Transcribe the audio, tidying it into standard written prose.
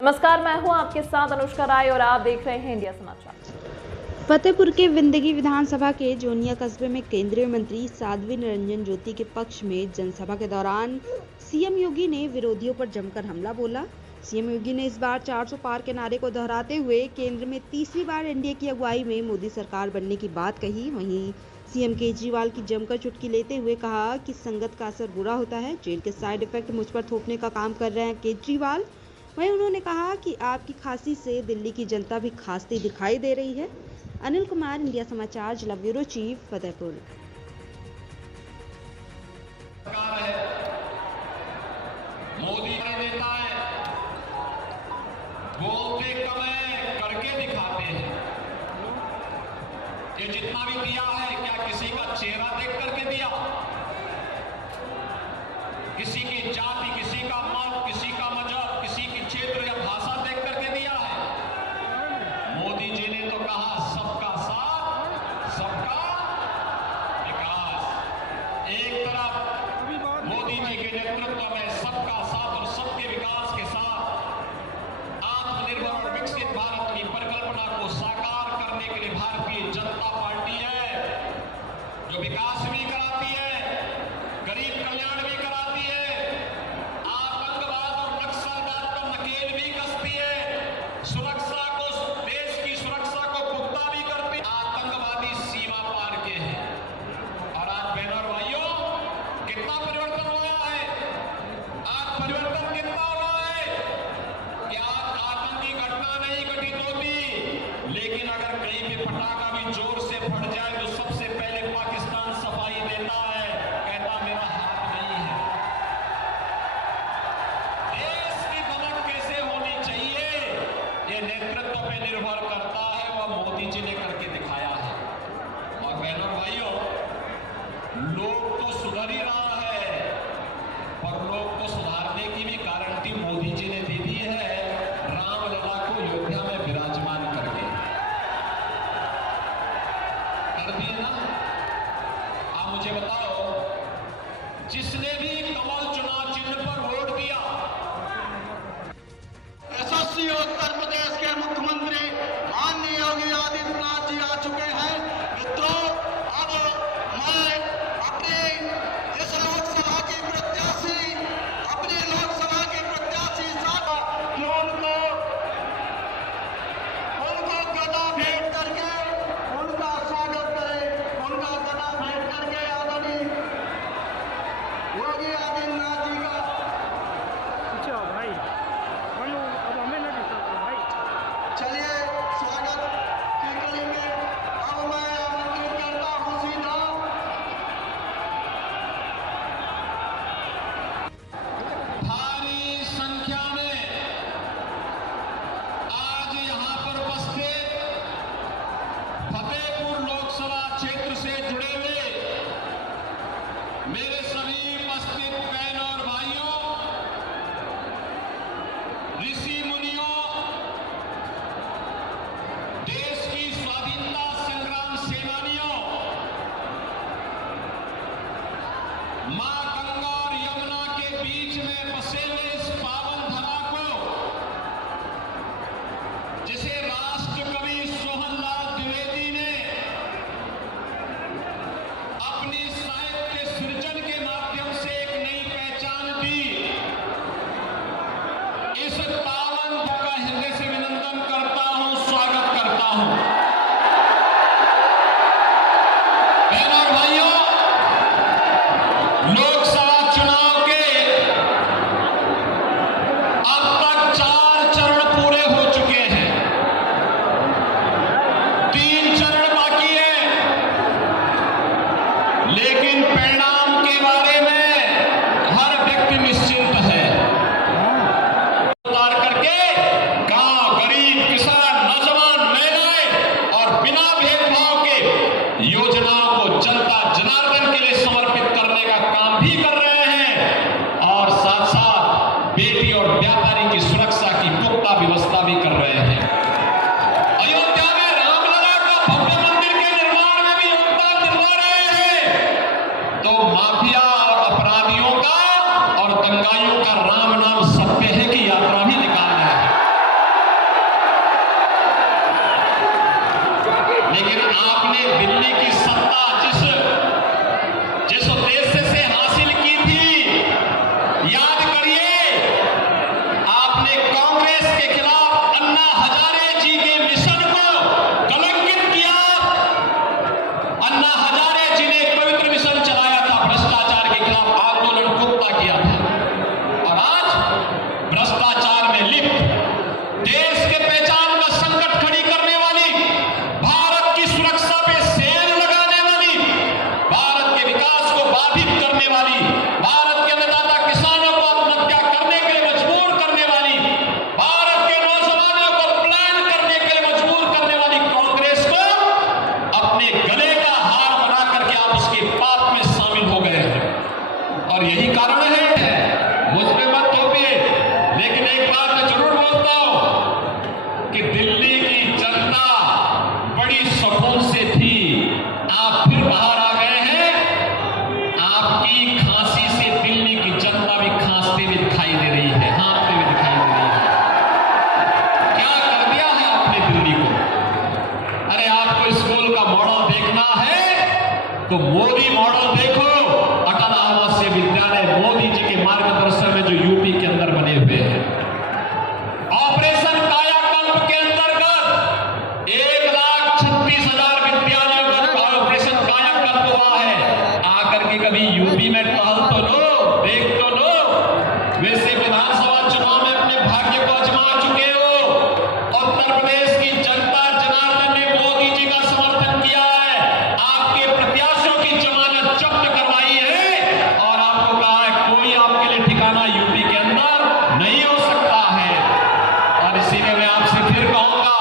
नमस्कार, मैं हूं आपके साथ अनुष्का राय और आप देख रहे हैं इंडिया समाचार। फतेहपुर के विंदगी विधानसभा के जोनिया कस्बे में केंद्रीय मंत्री साध्वी निरंजन ज्योति के पक्ष में जनसभा के दौरान सीएम योगी ने विरोधियों पर जमकर हमला बोला। सीएम योगी ने इस बार 400 पार के नारे को दोहराते हुए केंद्र में तीसरी बार एनडीए की अगुवाई में मोदी सरकार बनने की बात कही। वहीं सीएम केजरीवाल की जमकर चुटकी लेते हुए कहा कि संगत का असर बुरा होता है, जेल के साइड इफेक्ट मुझ पर थोपने का काम कर रहे हैं केजरीवाल। वहीं उन्होंने कहा कि आपकी खांसी से दिल्ली की जनता भी खांसती दिखाई दे रही है। अनिल कुमार, इंडिया समाचार, जिला ब्यूरो चीफ, फतेहपुर। मोदी का नेता है, बोलते कम है, करके दिखाते हैं। ये जितना भी दिया है, क्या किसी का चेहरा देख करके दिया? किसी की जाति, किसी का मत, किसी का मजहब, किसी की क्षेत्र या भाषा देख करके दिया है? मोदी जी ने तो कहा सबका साथ, सबका विकास। एक तरफ मोदी जी के नेतृत्व में सबका साथ और सबके विकास के साथ आत्मनिर्भर और विकसित भारत की परिकल्पना को साकार करने के लिए भारतीय जनता पार्टी है, जो विकास भी कराती है, गरीब कल्याण भी कराती है, आतंकवाद और नक्सलवाद पर नकेल भी कसती है, सुरक्षा को, देश की सुरक्षा को पुख्ता भी करती है। आतंकवादी सीमा पार के हैं। और आज बहनों और भाइयों, कितना परिवर्तन हुआ है? आज परिवर्तन कितना हुआ है कि आज आतंकी घटना नहीं घटित होती, लेकिन अगर कहीं पे पटाखा भी जोर से फट जाए तो सबसे पहले पाकिस्तान सफाई देता है, कहता मेरा हाथ नहीं है। देश की बनक कैसे होनी चाहिए, ये नेतृत्व पे निर्भर करता है, वह मोदी जी ने करके दिखाया है। और बहनों और भाइयों, लोग तो सुधर ही रहा है, पर लोग को सुधारने की भी गारंटी मोदी जी ने दे दी है, रामलला को अयोध्या में विराजमान करके कर दिए ना। आप मुझे बताओ, जिसने भी कमल चुनाव चिन्ह पर वोट दिया, यशस्वी उत्तर प्रदेश के मुख्यमंत्री माननीय योगी आदित्यनाथ जी आ चुके हैं। मित्रों, अब मैं अपने इस कांग्रेस के खिलाफ अन्ना हजारे जी के मिशन को कलंकित किया। अन्ना हजारे जी ने एक पवित्र मिशन चलाया था, भ्रष्टाचार के खिलाफ आंदोलन पुख्ता किया था, और आज भ्रष्टाचार में लिप्त देश के पहचान का संकट खड़ी करने वाली, भारत की सुरक्षा पे सेल लगाने वाली, भारत के विकास को बाधित करने वाली, भारत के अन्नदाता किसानों को आत्महत्या करने के लिए मजबूर करने वाली, भारत के नौजवानों को प्लान करने के लिए मजबूर करने वाली कांग्रेस को अपने गले का हार बना करके आप उसके पाप में शामिल हो गए हैं। और यही कारण है, मुझ पे मत थोपिए, लेकिन एक बात मैं जरूर बोलता हूं कि दिल्ली की जनता बड़ी सुकून से थी, आप फिर बाहर आ गए हैं। आपकी खांसी से दिल्ली की जनता भी खांसते हुए दिखाई दे रही है, हाँफते हुए दिखाई दे रही है। क्या कर दिया है आपने दिल्ली को? अरे आपको स्कूल का मॉडल देखना है तो मोदी मॉडल देखो, अटल आवासीय विद्यालय मोदी जी के मार्गदर्शन में जो यूपी के अंदर बने हुए हैं। ऑपरेशन कायाकल्प के अंतर्गत 1,36,000 विद्यालयों का ऑपरेशन कायाकल्प हुआ है। आकर के कभी यूपी में टहल तो लो, देख तो लो। वैसे विधानसभा चुनाव में अपने भाग्य को आजमा चुके हो। उत्तर प्रदेश की जनता जनार्दन ने मोदी जी का समर्थन किया है, आपके प्रत्याशियों की जमानत जब्त करवाई है, और आपको कहा है कोई आपके लिए ठिकाना यूपी के अंदर नहीं हो सकता है। और इसीलिए मैं आपसे फिर कहूंगा